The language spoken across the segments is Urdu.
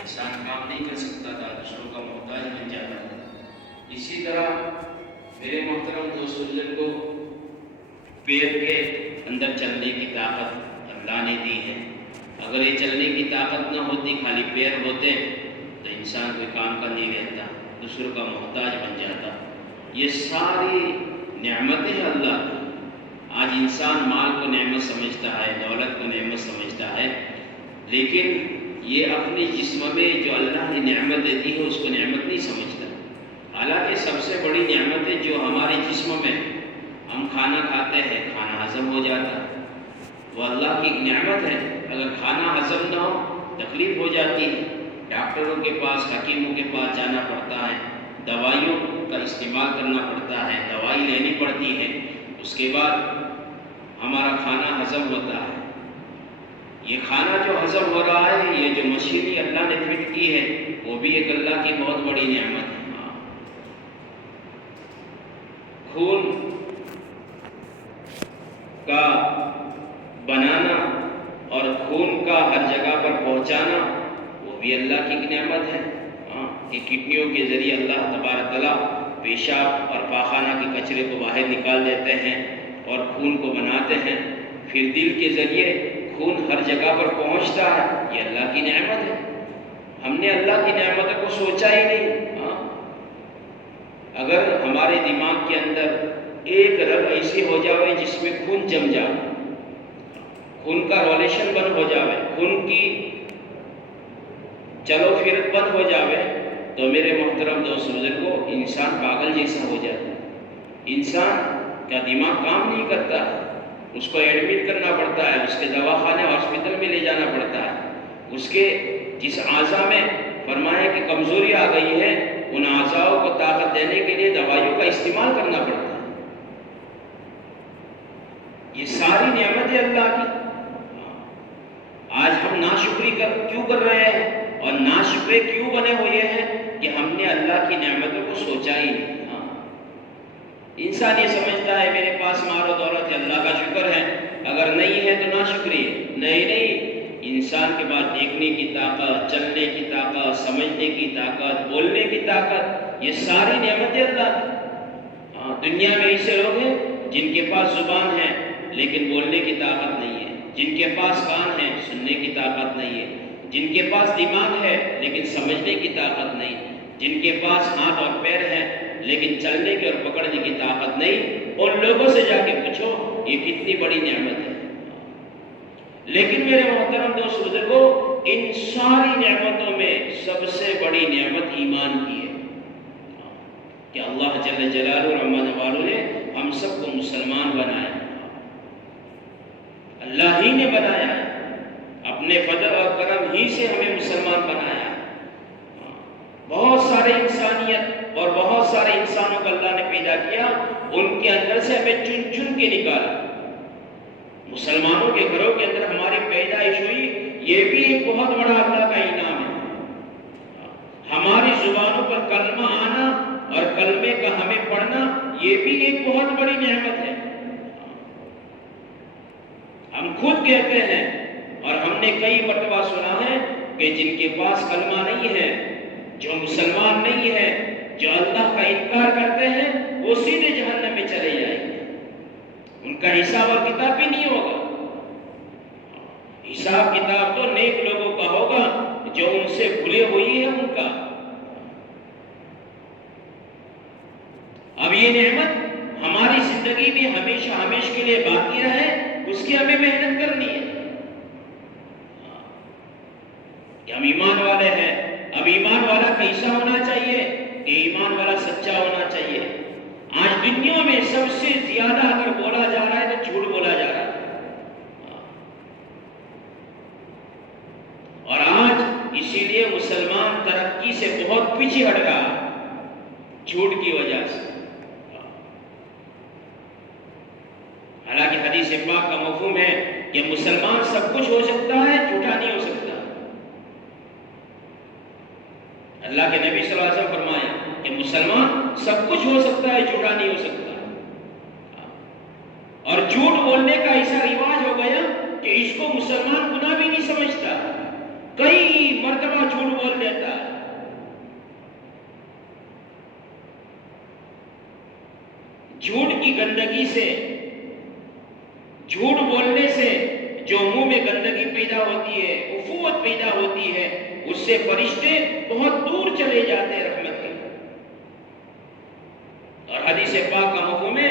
انسان کام نہیں کر سکتا تھا، دوسروں کا محتاج بن جاتا تھا۔ اسی طرح میرے محترم دوست بزرگوں، پیر کے اندر چلنے کی طاقت اللہ نے دی ہے۔ اگر یہ چلنے کی طاقت نہ ہوتی، خالی پیر ہوتے تو انسان کوئی کام کا نہیں رہتا، دوسروں کا محتاج بن جاتا۔ یہ ساری نعمتیں ہیں اللہ کی۔ آج انسان مال کو نعمت سمجھتا ہے، دولت کو نعمت سمجھتا ہے، لیکن یہ اپنے جسم میں جو اللہ نے نعمت دی ہے اس کو نعمت نہیں سمجھتا۔ حالانکہ سب سے بڑی نعمتیں جو ہمارے جسم میں، ہم کھانا کھاتے ہیں، کھانا ہضم ہو جاتا ہے، وہ اللہ کی ایک نعمت ہے۔ اگر کھانا ہضم نہ ہو تکلیف ہو جاتی ہے، ڈاکٹروں کے پاس، حکیموں کے پاس جانا پڑتا ہے، دوائیوں کا استعمال کرنا پڑتا ہے، دوائی لینی پڑتی ہے، اس کے بعد ہمارا کھانا ہضم ہوتا ہے۔ یہ کھانا جو ہضم ہو رہا ہے، یہ جو مشینری اللہ نے فٹ کی ہے، وہ بھی ایک اللہ کی بہت بڑی نعمت ہے۔ خون کا بنانا اور خون کا ہر جگہ پر پہنچانا، وہ بھی اللہ کی ایک نعمت ہے۔ کہ کڈنیوں کے ذریعے اللہ تبارک تعالیٰ پیشاب اور پاخانہ کے کچرے کو باہر نکال دیتے ہیں اور خون کو بناتے ہیں، پھر دل کے ذریعے خون ہر جگہ پر پہنچتا ہے، یہ اللہ کی نعمت ہے۔ ہم نے اللہ کی نعمتوں کو سوچا ہی نہیں۔ اگر ہمارے دماغ کے اندر ایک رگ ایسی ہو جاوے جس میں خون جم جائے، خون کا رولیشن بند ہو جاوے، خون کی چلو پھر بند ہو جاوے، تو میرے محترم دوست بزرگوں، انسان پاگل جیسا ہو جاتا ہے۔ انسان کا دماغ کام نہیں کرتا، اس کو ایڈمٹ کرنا پڑتا ہے، اس کے دواخانے ہاسپٹل میں لے جانا پڑتا ہے۔ اس کے جس اعضاء میں فرمایا کہ کمزوری آ گئی ہے، ان اعضاء کو طاقت دینے کے لیے دوائیوں کا استعمال کرنا پڑتا ہے۔ یہ ساری نعمتیں اللہ کی۔ آج ہم ناشکری کیوں کر رہے ہیں اور ناشکرے کیوں بنے ہوئے ہیں کہ ہم نے اللہ کی نعمتوں کو سوچا ہی نہیں۔ انسان یہ سمجھتا ہے میرے پاس مال و دولت ہے، اللہ کا شکر ہے، اگر نہیں ہے تو ناشکری ہے۔ نہیں، انسان کے پاس دیکھنے کی طاقت، چلنے کی طاقت، سمجھنے کی طاقت، بولنے کی طاقت، یہ ساری نعمتیں اللہ کی۔ دنیا میں ایسے لوگ ہیں جن کے پاس زبان ہے لیکن بولنے کی طاقت نہیں ہے، جن کے پاس کان ہے سننے کی طاقت نہیں ہے، جن کے پاس دماغ ہے لیکن سمجھنے کی طاقت نہیں، جن کے پاس ہاتھ اور پیر ہے لیکن چلنے کی اور پکڑنے کی طاقت نہیں۔ ان لوگوں سے جا کے پوچھو یہ کتنی بڑی نعمت ہے۔ لیکن میرے محترم دوست بزرگوں، ان ساری نعمتوں میں سب سے بڑی نعمت ایمان کی ہے کہ اللہ جل جلالہ اور عما جوالہ نے ہم سب کو مسلمان بنایا۔ اللہ ہی نے بنایا ہے، اپنے فضل اور کرم ہی سے ہمیں مسلمان بنایا۔ بہت سارے انسانیت اور بہت سارے انسانوں کو اللہ نے پیدا کیا، ان کے اندر سے ہمیں چن چن کے نکالا۔ مسلمانوں کے گھروں کے اندر ہماری پیدائش ہوئی، یہ بھی ایک بہت بڑا اللہ کا انعام ہے۔ ہماری زبانوں پر کلمہ آنا اور کلمے کا ہمیں پڑھنا، یہ بھی ایک بہت بڑی نعمت ہے۔ ہم خود کہتے ہیں اور ہم نے کئی مرتبہ سنا ہے کہ جن کے پاس کلمہ نہیں ہے، جو مسلمان نہیں ہے، جو اللہ کا انکار کرتے ہیں، وہ سیدھے جہنم میں چلے جائیں گے، ان کا حساب اور کتاب بھی نہیں ہوگا۔ حساب کتاب تو نیک لوگوں کا ہوگا جو ان سے بھولے ہوئی ہے ان کا۔ اب یہ نعمت ہماری زندگی میں ہمیشہ ہمیشہ کے لیے باقی رہے، اس کی ہمیں محنت کرنی ہے کہ ہم ایمان والے ہیں۔ اب ایمان والا کیسا ہونا چاہیے کہ ایمان والا سچا ہونا چاہیے۔ آج دنیا میں سب سے زیادہ اگر بولا جا رہا ہے تو جھوٹ بولا جا رہا ہے، اور آج اسی لیے مسلمان ترقی سے بہت پیچھے ہٹ رہا ہے جھوٹ کی وجہ سے۔ حالانکہ حدیث پاک کا مفہوم ہے کہ مسلمان سب کچھ ہو سکتا ہے، جھوٹا نہیں ہو سکتا۔ اللہ کے نبی صلی اللہ علیہ وسلم فرمایا کہ مسلمان سب کچھ ہو سکتا ہے، جھوٹا نہیں ہو سکتا۔ اور جھوٹ بولنے کا ایسا رواج ہو گیا کہ اس کو مسلمان گناہ بھی نہیں سمجھتا۔ کئی مرتبہ جھوٹ بول دیتا ہے. جھوٹ کی گندگی سے، جھوٹ بولنے سے جو منہ میں گندگی پیدا ہوتی ہے، عفوت پیدا ہوتی ہے، اس سے فرشتے بہت دور چلے جاتے ہیں رحمت کے. اور حدیث پاک کا مفہوم ہے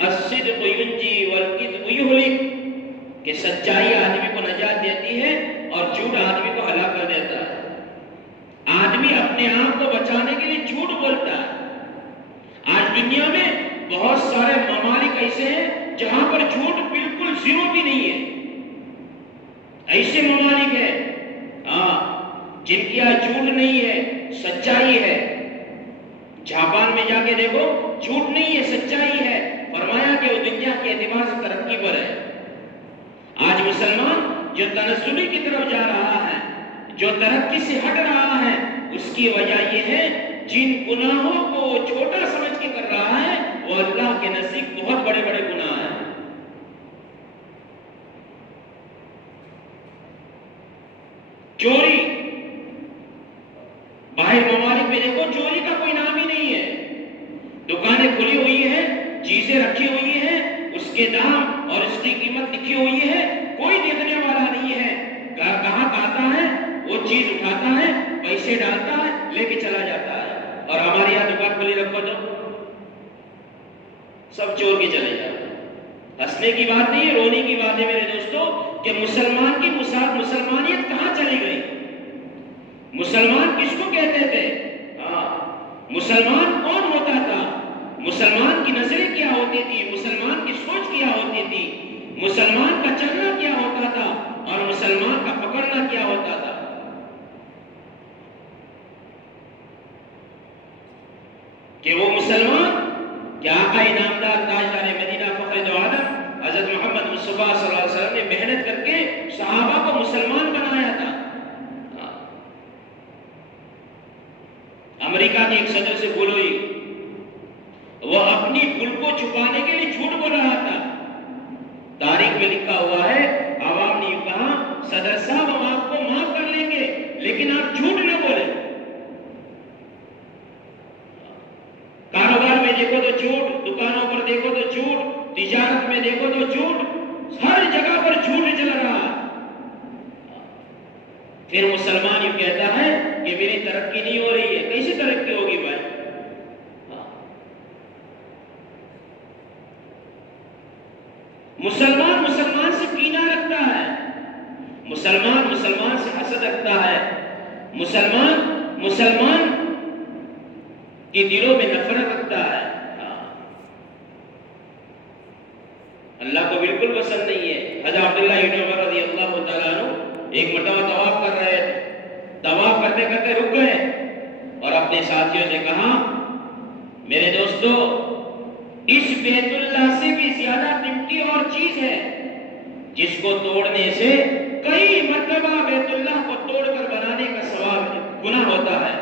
الصدق ینجی والکذب یہلک، کہ سچائی آدمی کو نجات دیتی ہے اور جھوٹ آدمی کو ہلاک کر دیتا ہے. آدمی اپنے آپ کو بچانے کے لیے جھوٹ بولتا ہے. آج دنیا میں بہت سارے ممالک ایسے ہیں جہاں پر جھوٹ بالکل زیرو بھی نہیں ہے. ایسے ممالک ہیں جن کی آج جھوٹ نہیں ہے، سچائی ہے. جاپان میں جا کے دیکھو، جھوٹ نہیں ہے، سچائی ہے. فرمایا کہ وہ دنیا کے اعتبار سے ترقی پر ہے. آج مسلمان جو تنزلی کی طرف جا رہا ہے، جو ترقی سے ہٹ رہا ہے، اس کی وجہ یہ ہے جن گناہوں کو وہ چھوٹا سمجھ کے کر رہا ہے وہ اللہ کے نزدیک بہت بڑے بڑے گناہ ہیں. چوری، باہر ممالک میں دیکھو چوری کا کوئی نام ہی نہیں ہے. دکانیں کھلی ہوئی ہیں، چیزیں رکھی ہوئی ہیں، اس کے دام اور اس کی قیمت لکھی ہوئی ہے، کوئی دیکھنے والا نہیں ہے. کہاں آتا ہے وہ چیز اٹھاتا ہے، پیسے ڈالتا ہے، لے کے چلا جاتا ہے. اور ہمارے یہاں دکان کھلی رکھو تو سب چور کے چلے جاتے ہیں. ہنسنے کی بات نہیں ہے، رونے کی بات ہے میرے دوستوں کہ مسلمان کی مسلمانیت کہاں چلی گئی. مسلمان کس کو کہتے تھے؟ مسلمان کون ہوتا تھا؟ مسلمان کی نظریں کیا ہوتی تھی؟ مسلمان کی سوچ کیا ہوتی تھی؟ مسلمان کا چلنا کیا ہوتا تھا اور مسلمان کا پکڑنا کیا ہوتا تھا؟ کہ وہ مسلمان کیا آقا انعامدار تاجدار مدینہ فخر دو عالم حضرت محمد مصطفیٰ صلی اللہ علیہ وسلم نے محنت کر کے صحابہ کو مسلمان بنایا تھا. امریکہ کے ایک صدر سے بھول ہوئی، وہ اپنی بھول کو چھپانے کے لیے جھوٹ بول رہا تھا. تاریخ میں لکھا ہوا ہے، عوام نے کہا صدر صاحب ہم آپ کو معاف کر لیں گے لیکن آپ جھوٹ نہ بولیں. کاروبار میں دیکھو تو جھوٹ، دکانوں پر دیکھو تو جھوٹ، تجارت میں دیکھو تو جھوٹ، ہر جگہ پر جھوٹ چل رہا ہے. پھر مسلمان یہ کہتا ہے کہ میری ترقی نہیں ہو رہی ہے. کیسے ترقی ہوگی بھائی؟ مسلمان مسلمان سے کینہ رکھتا ہے، مسلمان مسلمان سے حسد رکھتا ہے، مسلمان کے دلوں میں نفرت رکھتا ہے. اللہ کو بالکل پسند نہیں ہے. حضرت عبداللہ ابن عمر رضی اللہ تعالیٰ عنہ ایک مرتبہ طواف کر رہے تھے. طواف کرتے کرتے رک گئے اور اپنے ساتھیوں سے کہا میرے دوستو، اس بیت اللہ سے بھی زیادہ قیمتی اور چیز ہے جس کو توڑنے سے کئی مرتبہ بیت اللہ کو توڑ کر بنانے کا ثواب گناہ ہوتا ہے.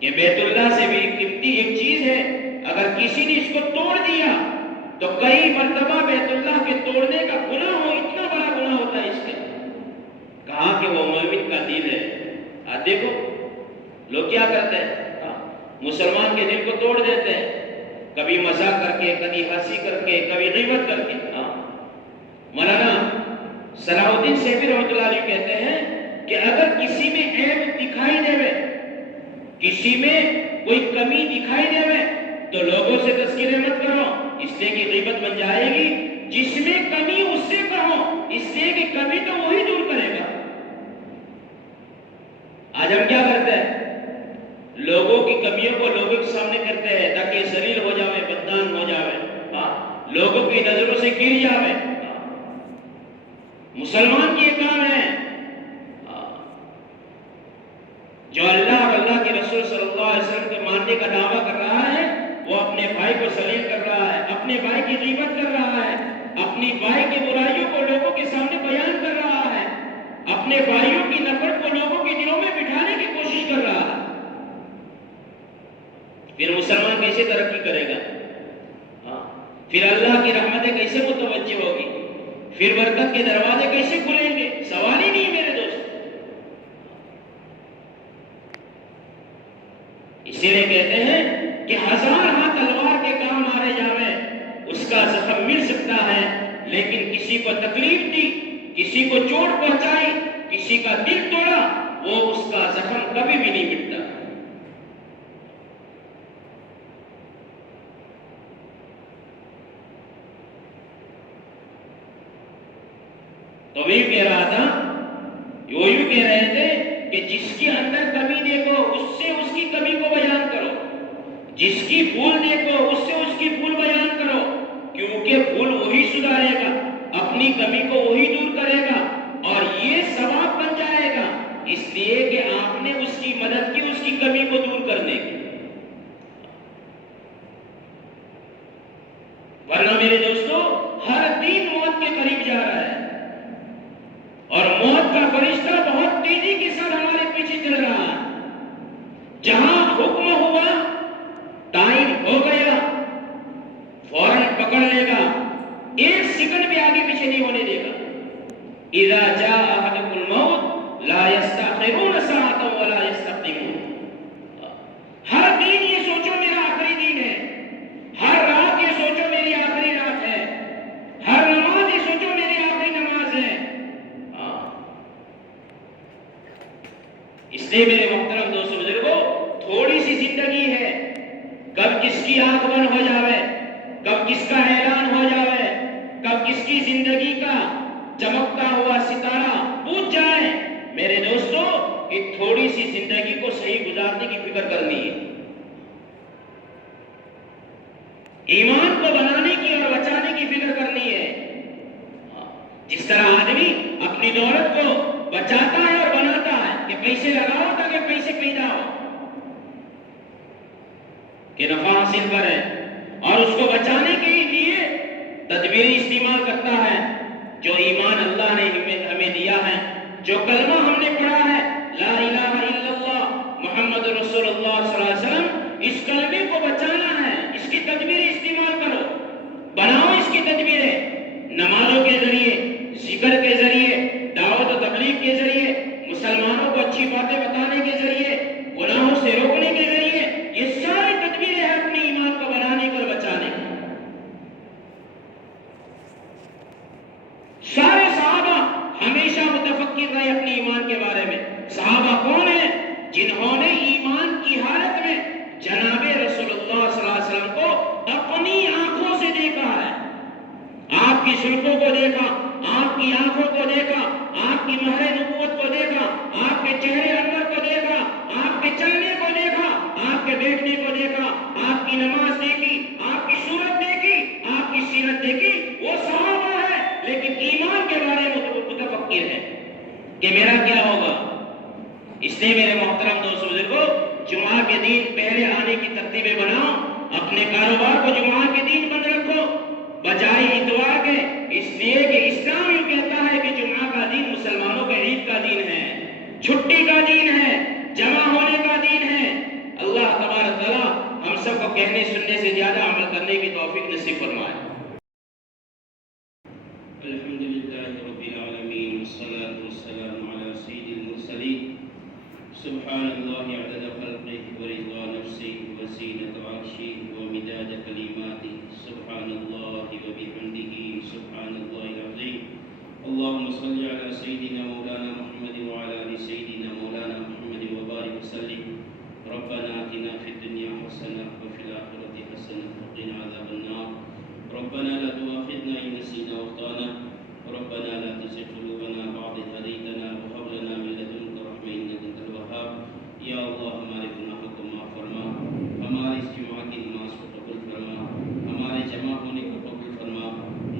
یہ بیت اللہ سے بھی قیمتی ایک چیز ہے، اگر کسی نے اس کو توڑ دیا تو کئی مرتبہ بیت اللہ کے توڑنے کا گناہ ہو، اتنا بڑا گناہ ہوتا ہے اس کے. کہا کہ وہ مومن کا دل ہے. دیکھو لوگ کیا کرتے ہیں، مسلمان کے دل کو توڑ دیتے ہیں، کبھی مذاق کر کے، کبھی ہنسی کر کے، کبھی غیبت کر کے. مولانا صلاح الدین سیفی رحمۃ اللہ علیہ کہتے ہیں کہ اگر کسی میں عیب دکھائی دے، کسی میں کوئی کمی دکھائی دے تو لوگوں سے تذکرے مت کرو، اس لیے کہ غیبت بن جائے گی. جس میں کمی اس سے کہو، اس لیے کہ کمی تو وہی دور کرے گا. آج ہم کیا کرتے ہیں؟ لوگوں کی کمیوں کو لوگوں کے سامنے کرتے ہیں تاکہ ذلیل ہو جاوے، بدنام ہو جاوے، لوگوں کی نظروں سے گر جاوے. مسلمان کی یہ کام ہے. جو اللہ اور اللہ کے رسول صلی اللہ علیہ وسلم کے ماننے کا دعویٰ کر رہا ہے وہ اپنے بھائی کو ذلیل کر رہا ہے، اپنے بھائی کی غیبت کر رہا ہے، اپنی بھائی کی برائیوں کو لوگوں کے سامنے بیان کر رہا ہے، اپنے بھائیوں کی نفرت کو لوگوں کے دلوں میں بٹھانے کی کوشش کر رہا ہے. پھر مسلمان کیسے ترقی کرے گا؟ پھر اللہ کی رحمتیں کیسے متوجہ ہوگی؟ پھر برکت کے دروازے کیسے کھلیں گے؟ سوال ہی نہیں میرے دوست. اسی لیے کہتے ہیں کہ 1000 ہاتھ تلوار کے کام مارے جاوے اس کا زخم مل سکتا ہے، لیکن کسی کو تکلیف دی، کسی کو چوٹ پہنچائی، کسی کا دل توڑا، وہ اس کا زخم کبھی بھی نہیں مٹتا. تو میں کہہ رہا تھا، وہ یوں کہہ رہے تھے کہ جس کے اندر کمی دیکھو اس سے اس کی کمی کو بیان کرو، جس کی بھول دیکھو اس سے اس کی بھول بیان کرو، کیونکہ بھول وہی سدھارے گا، اپنی کمی کو وہی دور کرے گا اور یہ ثواب بن جائے گا، اس لیے کہ آپ نے اس کی مدد کی اس کی کمی کو دور کرنے کی. ورنہ میرے دوستو ہر دن موت کے قریب جا رہا ہے اور موت کا فرشتہ بہت تیزی کے ساتھ ہمارے پیچھے چل رہا ہے. جہاں حکم ہوا، ٹائم ہو گیا، فوراً پکڑ لے گا، ایک سیکنڈ بھی آگے پیچھے نہیں ہونے دے گا. اذا جاء احدکم الموت لا یستأخرون ساعة ولا یستقدمون. ہر دن یہ سوچو میرا آخری دن ہے، ہر رات یہ سوچو میری آخری رات ہے، ہر نماز یہ سوچو میری آخری نماز ہے. اس لیے میرے محترم دوستو بزرگوں، تھوڑی سی زندگی ہے، کب کس کی آنکھ بند ہو جاوے، کب کس کا اعلان ہو جاوے، کب کس کی زندگی کا چمکتا ہوا ستارہ بجھ جائے. میرے دوستو یہ تھوڑی سی زندگی کو صحیح گزارنے کی فکر کرنی ہے، ایمان کو بنانے کی اور بچانے کی فکر کرنی ہے. جس طرح آدمی اپنی دولت کو بچاتا ہے اور بناتا ہے کہ پیسے لگاؤ تاکہ پیسے پیدا ہو، کہ نفع حاصل کرے، اور اس کو بچانے کے لیے تدبیریں استعمال کرتا ہے. جو ایمان اللہ نے ہمیں دیا ہے، جو کلمہ ہم نے پڑھا ہے، لا الہ الا اللہ محمد رسول اللہ صلی اللہ علیہ وسلم، اس کلمے کو بچانا ہے، اس کی تدبیریں استعمال کرو، بناؤ اس کی تدبیریں، نمازوں کے ذریعے، ذکر کے ذریعے، دعوت و تبلیغ کے ذریعے، مسلمانوں کو اچھی باتیں بتانے کے ذریعے، گناہوں سے روکنے کے ذریعے. یہ ساری تدبیریں ہیں اپنے ایمان کو بنانے کی اور بچانے کی. سارے صحابہ ہمیشہ متفکر رہے اپنے ایمان کے بارے میں. صحابہ کون ہیں؟ جنہوں نے ایمان کی حالت میں جناب رسول اللہ صلی اللہ علیہ وسلم کو اپنی آنکھوں سے دیکھا ہے. آپ کی زلفوں کو دیکھا، آپ کی آنکھوں کو دیکھا، آپ کی مہر نبوت کو دیکھا، آپ کے چہرے انور کو دیکھا، آپ کے چلنے کو دیکھا، آپ کے بیٹھنے کو دیکھا، آپ کی نماز دیکھی، آپ کی صورت دیکھی، آپ کی سیرت دیکھی. وہ صحابہ ہے لیکن ایمان کے بارے میں متفکر ہے کہ میرا کیا ہوگا. اس لیے میرے محترم دوستو بزرگوں، جمعہ کے دن پہلے آنے کی ترتیبیں بناؤ، اپنے کاروبار کو جمعہ کے دن بند رکھو بجائے اتوار کے. اس لیے کہ اسلام یہ کہتا ہے کہ جمعہ کا دن مسلمانوں کے عید کا دن ہے، چھٹی کا دن ہے، جمع ہونے کا دن ہے. اللہ تبارک تعالیٰ ہم سب کو کہنے سننے سے زیادہ عمل کرنے کی توفیق نصیب فرمائے. الحمدللہ رب العالمین والصلاة والسلام علی سید المرسلین. سبحان اللہ عدد خلقہ ورضا نفسہ وزینۃ عرشہ ومداد کلماتہ. سبحان اللہ وبحمدہ سبحان اللہ العظیم. اللهم صل على سيدنا مولانا محمد وعلى آل سيدنا مولانا محمد وبارك وسلم. ربنا آتنا في الدنيا حسنة وفي الآخرة حسنة وقنا عذاب النار. ربنا لا تؤاخذنا إن نسينا وأخطأنا. ربنا لا تزغ قلوبنا بعد إذ هديتنا وهب لنا من لدنك رحمة إنك أنت الوهاب. یا اللہ ہمارے گناہوں کو معاف فرما، ہمارے اس جمعہ کی نماز کو قبول فرما، ہمارے جمع ہونے کو قبول فرما،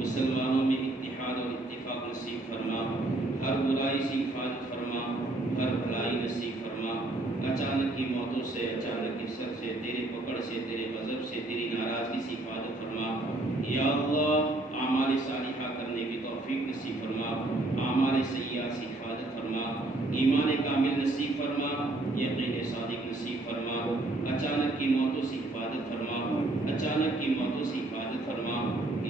مسلمانوں میں اتحاد اور اتفاق نصیب فرما، ہر برائی سے حفاظت فرما، ہر بھلائی نصیب فرما. اچانک کی موتوں سے، اچانک کی سر سے، تیرے پکڑ سے، تیرے غضب سے، تیری ناراضگی سے حفاظت فرما. یا اللہ اعمال صالحہ کرنے کی توفیق نصیب فرما، اعمال سیئات سے حفاظت فرما، ایمان کامل نصیب فرما، یقین صادق نصیب فرما. اچانک کی موتوں سے حفاظت فرما، اچانک کی موتوں سے حفاظت فرما.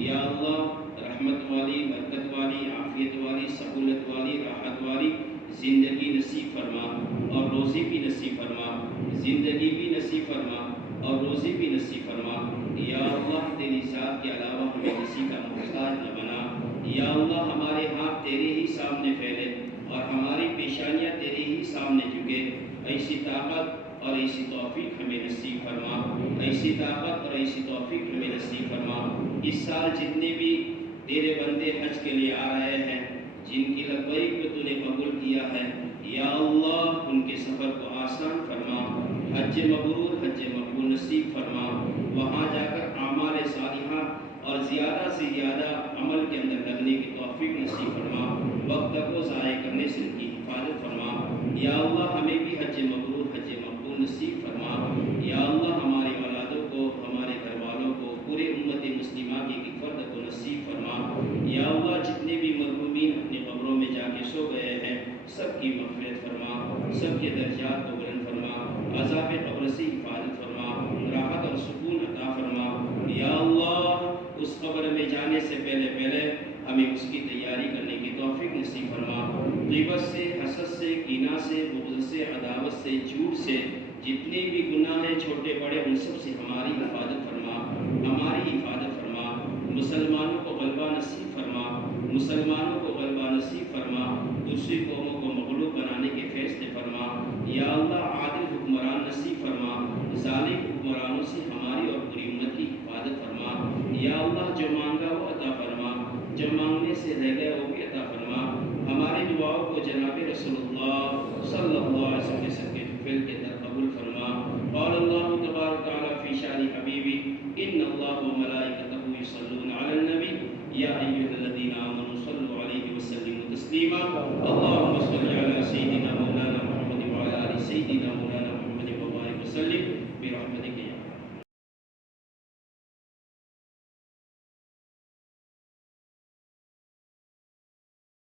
یا اللہ رحمت رحمت والی، برکت والی، عافیت والی، سہولت والی، راحت والی زندگی نصیب فرما اور روزی بھی نصیب فرما، زندگی بھی نصیب فرما اور روزی بھی نصیب فرما۔ یا اللہ تیری ذات کے علاوہ ہمیں کسی کا محتاج نہ بنا۔ یا اللہ ہمارے ہاتھ تیرے ہی سامنے پھیلے اور ہماری پیشانیاں تیرے ہی سامنے جھکے۔ ایسی طاقت اور ایسی توفیق ہمیں نصیب فرما، ایسی طاقت اور ایسی توفیق ہمیں نصیب فرما۔ اس سال جتنے بھی تیرے بندے حج کے لیے آ رہے ہیں، جن کی لبیک کو تو نے قبول کیا ہے، یا اللہ ان کے سفر کو آسان فرما، حج مبرور حج مقبول نصیب فرما۔ وہاں جا کر اعمال صالحہ اور زیادہ سے زیادہ عمل کے اندر لگنے کی توفیق نصیب فرما، وقت کو ضائع کرنے سے ان کی حفاظت فرما۔ یا اللہ ہمیں بھی حج مبرور حج مقبول نصیب فرما۔ یا اللہ ہمارے اولادوں کو، ہمارے گھر والوں کو، پورے امت مسلمہ کی ایک فرد کو نصیب فرما۔ یا اللہ جتنے بھی مرحومین اپنے قبروں میں جا کے سو گئے ہیں، سب کی مغفرت فرما، سب کے درجات کو بلند فرما، عذاب قبر سے حفاظت فرما، راحت اور سکون عطا فرما۔ یا اللہ اس قبر میں جانے سے پہلے ہمیں اس کی تیاری کرنے کی توفیق نصیب فرما۔ غیبت سے، حسد سے، کینہ سے، بغض سے، عداوت سے، جھوٹ سے، جتنے بھی گناہ ہیں چھوٹے بڑے ان سب سے ہماری حفاظت فرما، ہماری حفاظت فرما۔ مسلمانوں کو غلبہ نصیب فرما، مسلمانوں کو غلبہ نصیب فرما، دوسری قوموں کو مغلوب بنانے کے فیصلے فرما۔ یا اللہ عادل حکمران نصیب فرما، ظالم حکمرانوں سے ہماری اور پوری امت کی حفاظت فرما۔ یا اللہ جو مانگا وہ عطا فرما، جو مانگنے سے رہ گیا وہ بھی عطا فرما۔ ہماری دعاؤں کو جناب رسول اللہ صلی اللہ علیہ وسلم کے صدقے فعل کے در قبول فرما۔ قال اللہ تبارک تعالیٰ فی شان حبیبی ان اللہ و ملائکتہ یصلون علی النبی یا ایھا الذین آمنوا صلوا علیہ وسلموا تسلیما۔ اللہم صل علی سیدنا